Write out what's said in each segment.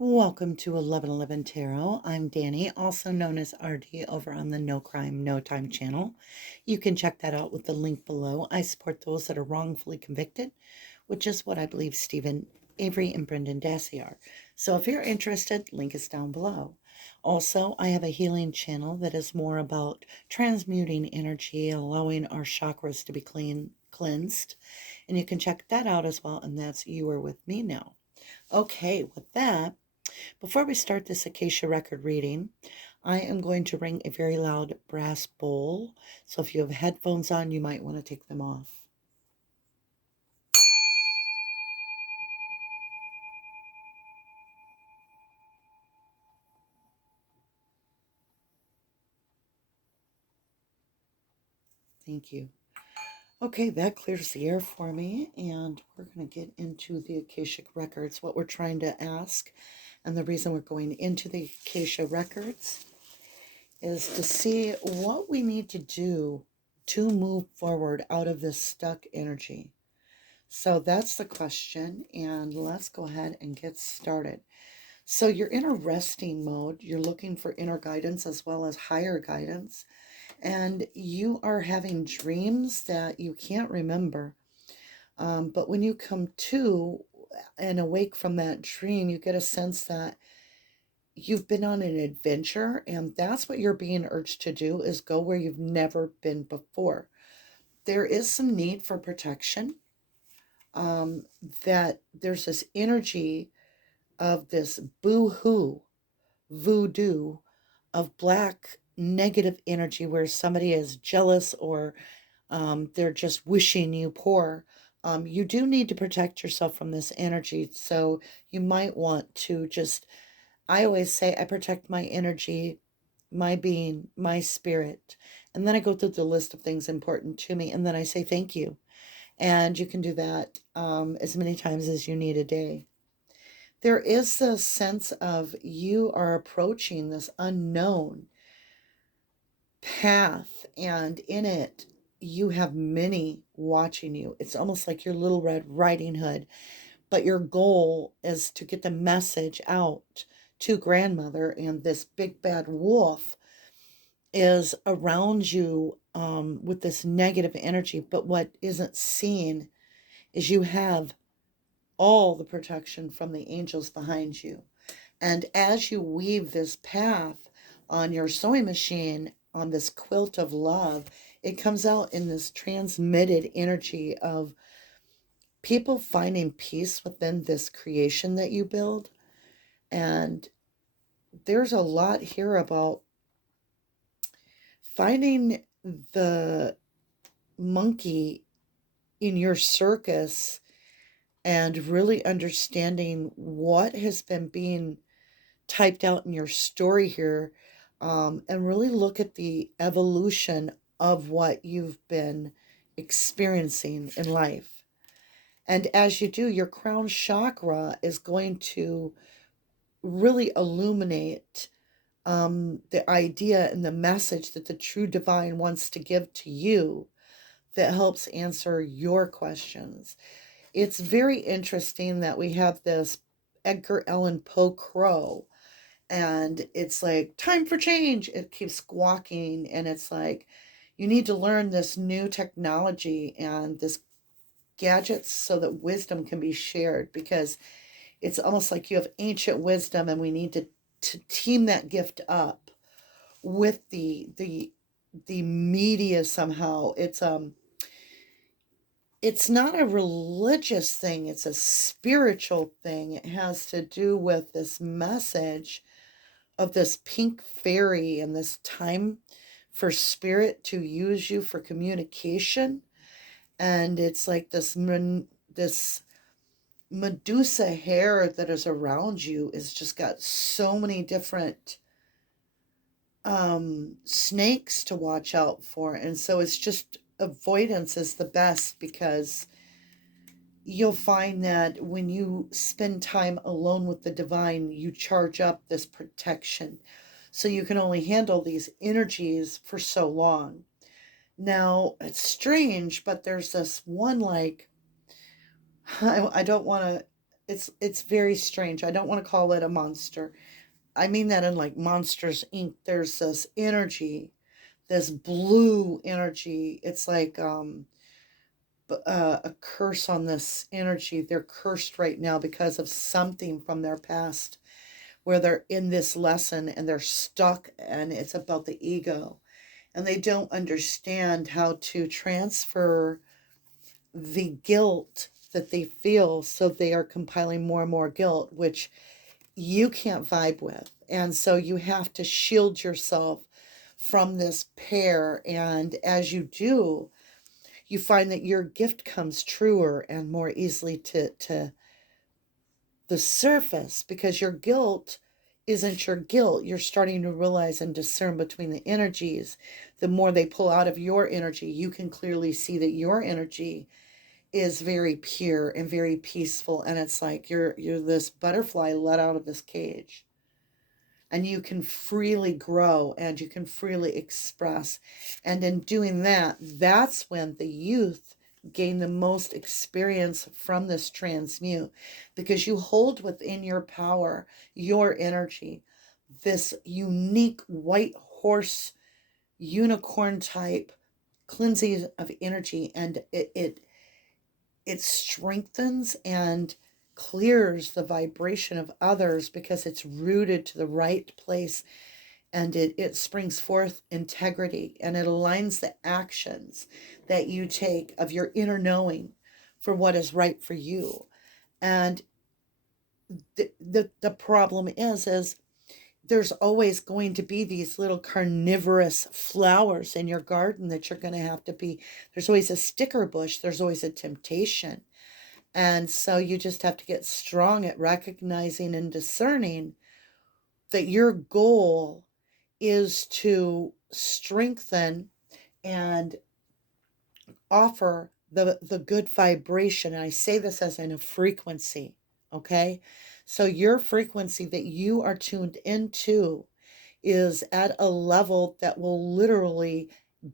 Welcome to 1111 Tarot. I'm Danny, also known as RD over on the No Crime, No Time channel. You can check that out with the link below. I support those that are wrongfully convicted, which is what I believe Stephen Avery and Brendan Dassey are. So if you're interested, link is down below. Also, I have a healing channel that is more about transmuting energy, allowing our chakras to be cleansed. And you can check that out as well, and that's You Are With Me Now. Okay, with that, before we start this Akashic record reading, I am going to ring a very loud brass bowl. So if you have headphones on, you might want to take them off. Thank you. Okay, that clears the air for me, and we're going to get into the Akashic records, what we're trying to ask. And the reason we're going into the Akashic records is to see what we need to do to move forward out of this stuck energy. So that's the question, and let's go ahead and get started. So you're in a resting mode. You're looking for inner guidance as well as higher guidance, and you are having dreams that you can't remember. But when you come to and awake from that dream, you get a sense that you've been on an adventure, and that's what you're being urged to do, is go where you've never been before. There is some need for protection. That there's this energy of this boo-hoo, voodoo, of black negative energy where somebody is jealous or they're just wishing you poor. You do need to protect yourself from this energy. So you might want to just, I always say, I protect my energy, my being, my spirit. And then I go through the list of things important to me. And then I say thank you. And you can do that as many times as you need a day. There is a sense of you are approaching this unknown path, and in it, you have many watching you. It's almost like your little Red Riding Hood, but your goal is to get the message out to grandmother, and this big bad wolf is around you with this negative energy. But what isn't seen is you have all the protection from the angels behind you. And as you weave this path on your sewing machine, on this quilt of love, it comes out in this transmitted energy of people finding peace within this creation that you build. And there's a lot here about finding the monkey in your circus and really understanding what has been being typed out in your story here, and really look at the evolution of what you've been experiencing in life. And as you do, your crown chakra is going to really illuminate the idea and the message that the true divine wants to give to you that helps answer your questions. It's very interesting that we have this Edgar Allan Poe crow, and it's like, time for change. It keeps squawking, and it's like, you need to learn this new technology and this gadgets so that wisdom can be shared, because it's almost like you have ancient wisdom, and we need to team that gift up with the media somehow. It's not a religious thing, it's a spiritual thing. It has to do with this message of this pink fairy and this time for spirit to use you for communication. And it's like this Medusa hair that is around you is just got so many different snakes to watch out for. And so it's just, avoidance is the best, because you'll find that when you spend time alone with the divine, you charge up this protection. So you can only handle these energies for so long. Now, it's strange, but there's this one, like, I don't want to it's very strange. I don't want to call it a monster. I mean that in like Monsters Inc. There's this energy, this blue energy. It's like a curse on this energy. They're cursed right now because of something from their past where they're in this lesson and they're stuck, and it's about the ego. And they don't understand how to transfer the guilt that they feel, so they are compiling more and more guilt, which you can't vibe with. And so you have to shield yourself from this pair. And as you do, you find that your gift comes truer and more easily to the surface, because your guilt isn't your guilt. You're starting to realize and discern between the energies. The more they pull out of your energy, you can clearly see that your energy is very pure and very peaceful, and it's like you're this butterfly let out of this cage, and you can freely grow and you can freely express. And in doing that, that's when the youth gain the most experience from this transmute, because you hold within your power, your energy, this unique white horse unicorn type cleansing of energy, and it strengthens and clears the vibration of others because it's rooted to the right place, and it springs forth integrity, and it aligns the actions that you take of your inner knowing for what is right for you. And the problem is there's always going to be these little carnivorous flowers in your garden that you're going to have to be. There's always a sticker bush. There's always a temptation. And so you just have to get strong at recognizing and discerning that your goal is to strengthen and offer the good vibration. And I say this as in a frequency, okay? So your frequency that you are tuned into is at a level that will literally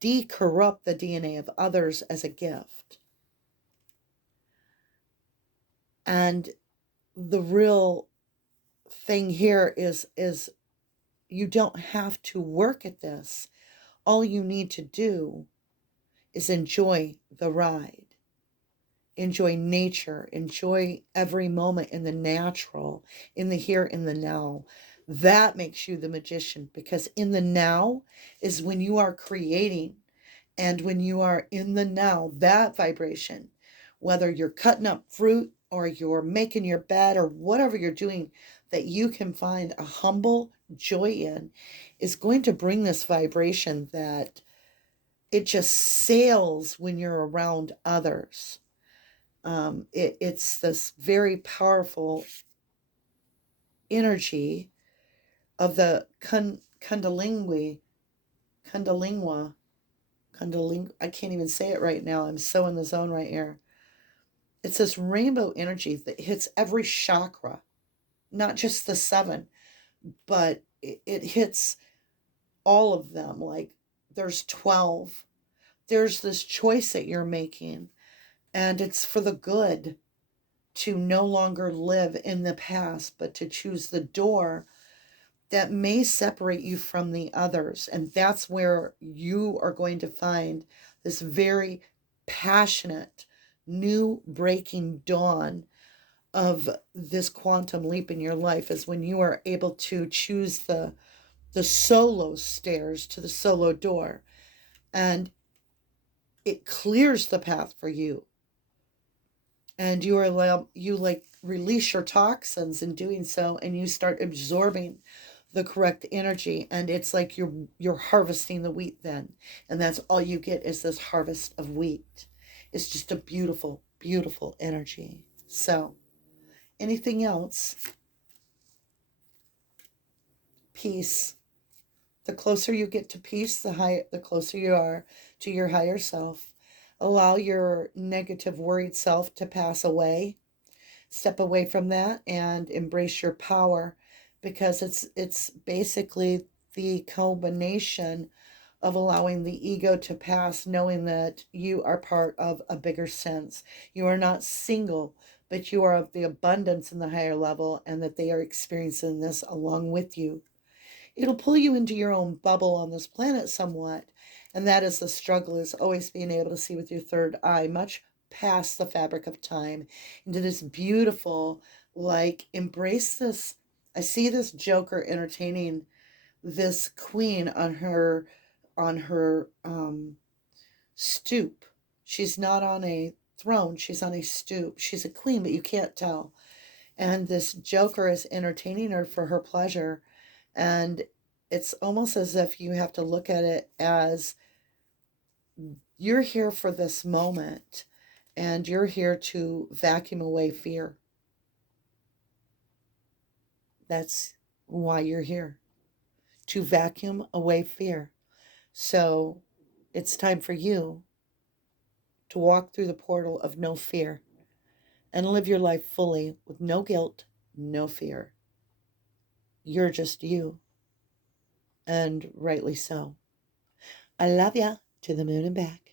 decorrupt the DNA of others as a gift. And the real thing here is you don't have to work at this. All you need to do is enjoy the ride. Enjoy nature, enjoy every moment in the natural, in the here, in the now. That makes you the magician, because in the now is when you are creating, and when you are in the now, that vibration, whether you're cutting up fruit or you're making your bed or whatever you're doing, that you can find a humble joy in, is going to bring this vibration that it just sails when you're around others. It's this very powerful energy of the kundalini, I can't even say it right now. I'm so in the zone right here. It's this rainbow energy that hits every chakra, not just the 7, but it hits all of them. Like there's 12. There's this choice that you're making, and it's for the good, to no longer live in the past, but to choose the door that may separate you from the others. And that's where you are going to find this very passionate, new breaking dawn of this quantum leap in your life, is when you are able to choose the solo stairs to the solo door. And it clears the path for you. And you release your toxins in doing so, and you start absorbing the correct energy, and it's like you're harvesting the wheat then, and that's all you get is this harvest of wheat. It's just a beautiful, beautiful energy. So anything else? Peace. The closer you get to peace, the closer you are to your higher self. Allow your negative, worried self to pass away. Step away from that and embrace your power, because it's basically the culmination of allowing the ego to pass, knowing that you are part of a bigger sense. You are not single, but you are of the abundance in the higher level, and that they are experiencing this along with you. It'll pull you into your own bubble on this planet somewhat, and that is the struggle, is always being able to see with your third eye much past the fabric of time into this beautiful, like, embrace this. I see this Joker entertaining this queen on her stoop. She's not on a throne, she's on a stoop. She's a queen, but you can't tell. And this Joker is entertaining her for her pleasure. And it's almost as if you have to look at it as you're here for this moment, and you're here to vacuum away fear. That's why you're here, to vacuum away fear. So it's time for you to walk through the portal of no fear and live your life fully with no guilt, no fear. You're just you, and rightly so. I love ya, to the moon and back.